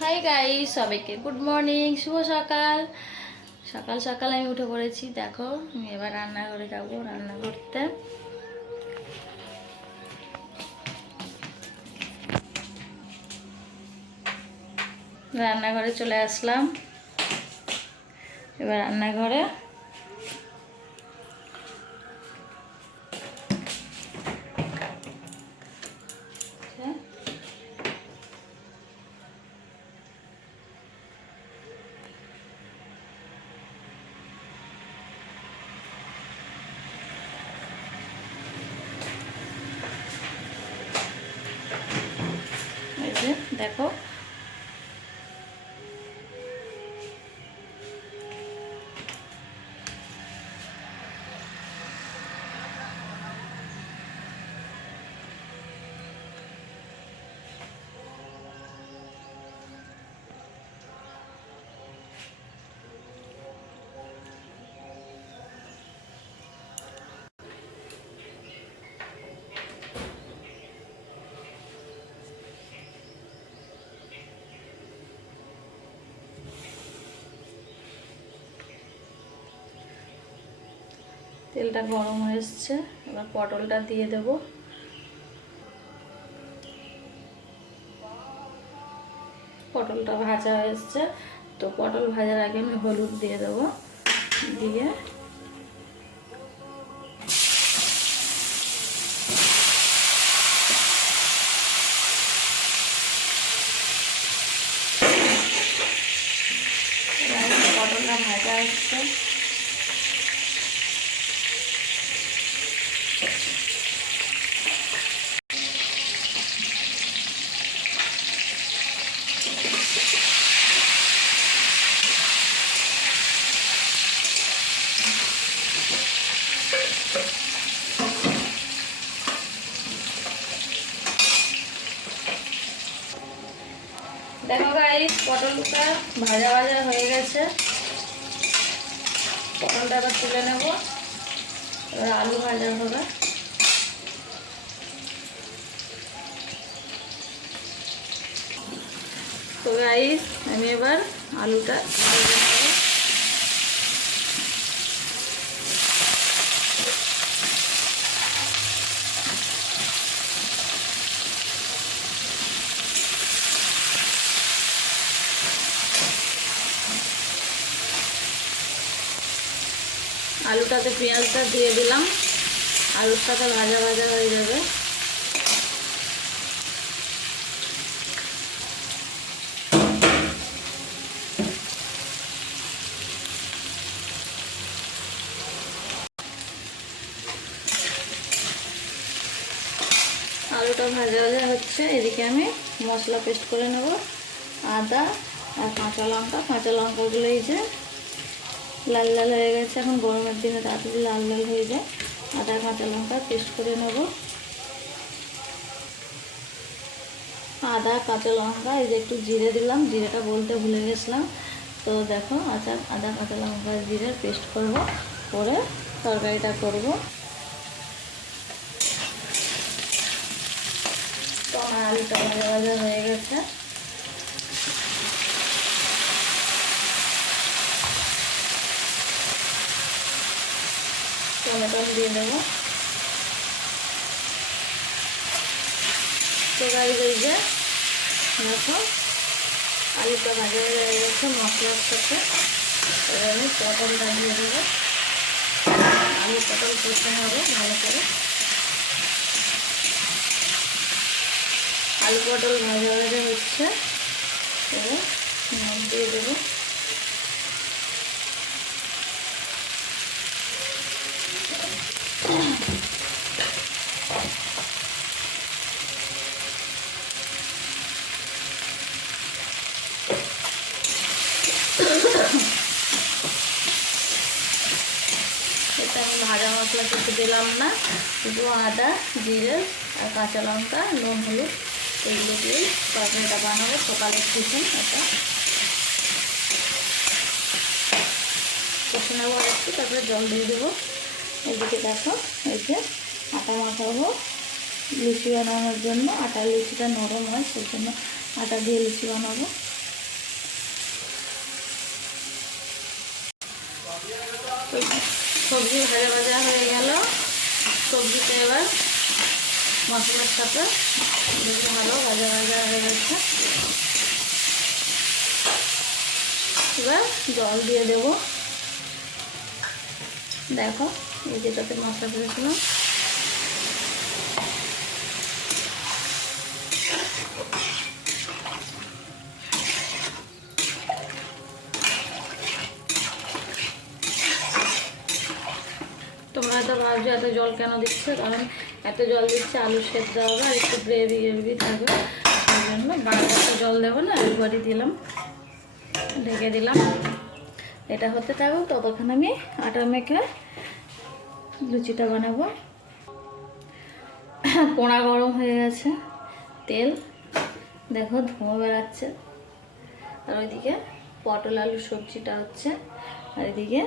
High গাই সবাইকে good morning শুভ সকাল। সকাল সকাল আমি উঠে পড়েছি, দেখো এবার রান্নাঘরে যাব, রান্না করতে। রান্নাঘরে চলে আসলাম। এবার রান্নাঘরে দেখো তেলটা গরম হয়ে এসছে। এবার পটলটা দিয়ে দেব। পটলটা ভাজা হয়ে এসছে। তো পটল ভাজার আগে আমি হলুদ দিয়ে দেবো। দিয়ে পটলটা ভাজা হচ্ছে দেখো গাইস পটলটা ভাজা ভাজা হয়ে গেছে। পটলটা এবার তুলে নেব। এবার আলু ভাজা হবে। তো গাইস আমি এবার আলুটা আলুটাতে পেঁয়াজটা দিয়ে দিলাম। সাথে ভাজা ভাজা হয়ে যাবে। আলুটা ভাজা ভাজা হচ্ছে। এদিকে আমি মশলা পেস্ট করে নেব। আদা আর কাঁচা লঙ্কা। কাঁচা লঙ্কাগুলো এই যে লাল লাল হয়ে গেছে। এখন গরমের দিনে তাড়াতাড়ি লাল লাল হয়ে যায়। আদা, কাঁচা লঙ্কা পেস্ট করে নেব। আদা, কাঁচা লঙ্কা, এই যে একটু জিরে দিলাম। জিরেটা বলতে ভুলে গেছিলাম। তো দেখো, আদা আদা, কাঁচা লঙ্কা জিরে পেস্ট করব। করে তরকারিটা করব। তো আলুটা ভাজা ভাজা হয়ে গেছে। টমেটো দিয়ে দেবো। তো গাড়ি এই যে দেখো, আলুটা ভাজা হয়ে গেছে, মশলার সাথে। এবার আমি পটলটা দিয়ে দেবো। আলু, পটল কষতে হবে ভালো করে। আলু, পটল ভাজা ভাজা হচ্ছে। এবার দিয়ে দেবো এটা আমি ভাজা মশলা কিছু দিলাম না। শুধু আদা, জিরে আর কাঁচা লঙ্কা, নুন, হলুদ এগুলো দিয়ে তরকারিটা বানাবো। সকালের টিফিন এটা। কষে নেব একটু তারপরে জল দিয়ে দেবো। এদিকে দেখো, এই যে আটা মাখাবো। লুচি বানানোর জন্য আটা লুচিটা নরম হয়, সেই জন্য আটা দিয়ে লুচি বানাবো সবজি ভাজা ভাজা হয়ে গেল সবজিটা এবার মশলার সাথে বেশ ভালো ভাজা ভাজা হয়ে গেছে। এবার জল দিয়ে দেবো। দেখো, এই যেটাতে মশলা করেছিলাম। এত জল কেন দিচ্ছে? কারণ এত জল দিচ্ছে, আলু সেদ্ধ হবে আর একটু গ্রেভি গ্রেভি থাকবে। সেই জন্য বারবার জল দেবো না একবারই দিলাম, ঢেকে দিলাম। এটা হতে থাকুক, ততক্ষণ আমি আটা মেখে লুচিটা বানাবো। কোড়া গরম হয়ে গেছে, তেল। দেখো, ধোঁয়া বেড়াচ্ছে আর ওইদিকে পটল, আলু, সবজিটা হচ্ছে। আর এদিকে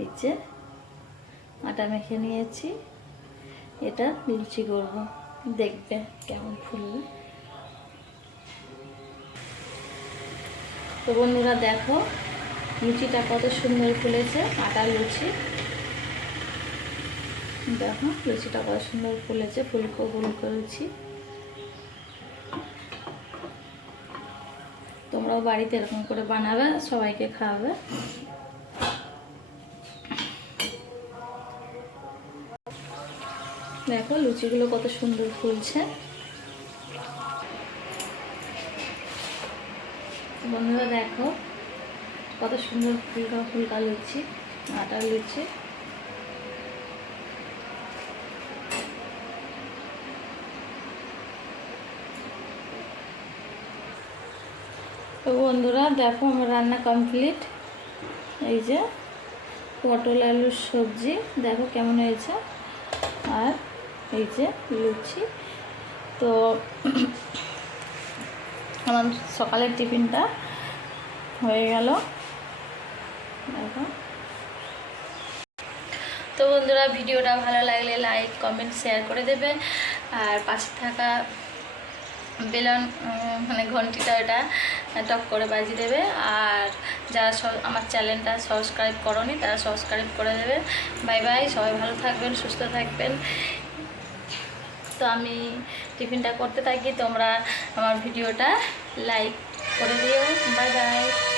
এই যে আটা মেখে নিয়েছি। এটা লুচি করব। দেখবে কেমন ফুলবে তো বন্ধুরা দেখো লুচিটা কত সুন্দর ফুলেছে, আটার লুচি। দেখো, লুচিটা কত সুন্দর ফুলেছে, ফুলকো ফুল করেছি। তোমরাও বাড়িতে এরকম করে বানাবে, সবাইকে খাওয়াবে। দেখো লুচিগুলো কত সুন্দর ফুলছে। বন্ধুরা দেখো কত সুন্দর ফুলকা ফুলকা লুচি, আটার লুচি। তো বন্ধুরা দেখো আমার রান্না কমপ্লিট। এই যে পটল আলুর সবজি, দেখো কেমন হয়েছে। আর এই যে লুচি। তো আমার সকালের টিফিনটা হয়ে গেল। তো বন্ধুরা, ভিডিওটা ভালো লাগলে লাইক কমেন্ট শেয়ার করে দেবে। আর পাশে থাকা বেলন মানে ঘন্টিটা ওটা টপ করে বাজিয়ে দেবে। আর যারা আমার চ্যানেলটা সাবস্ক্রাইব করনি, তারা সাবস্ক্রাইব করে দেবে। বাই বাই সবাই ভালো থাকবেন, সুস্থ থাকবেন। তো আমি টিফিনটা করতে থাকি তোমরা আমার ভিডিওটা লাইক করে দিও। Bye bye